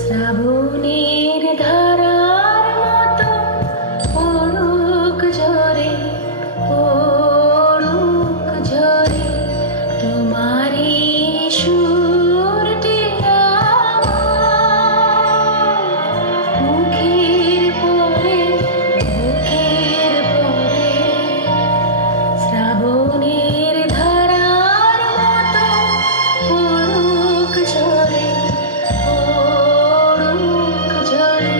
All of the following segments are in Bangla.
শ্রাবণের ধারার মতো পড়ুক ঝরে, পড়ুক ঝরে তোমারই সুরটি আমার মুখের পরে, বুকের পরে। শ্রাবণের ধারার মতো পড়ুক ঝরে, পড়ুক ঝরে।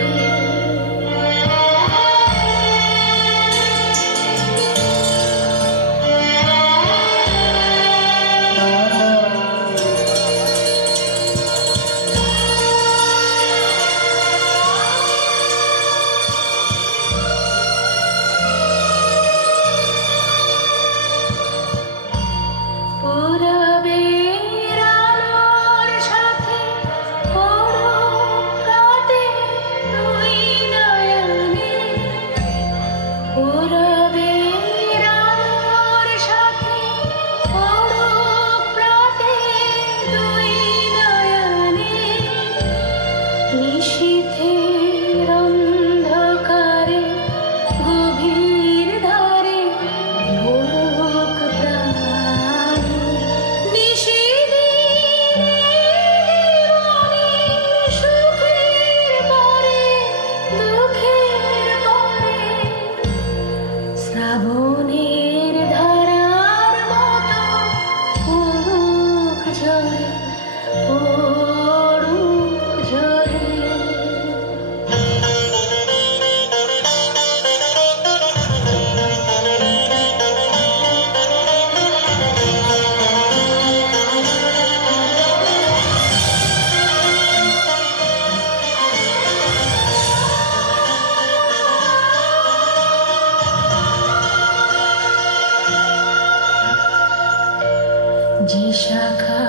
পূরবের আলোর সাথে পড়ুক রাতে দুই নয়নে। পূরবের আলোর সাথে পড়ুক রাতে দুই নয়নে। নিশীথের অন্ধকারে গভীর ধারে ভোলুক প্রাণ। নিশিদিনের সুখের পরে, দুঃখের পরে। শ্রাবণের ধারার মতো পড়ুক ঝরে, পড়ুক ঝরে। যে শাখা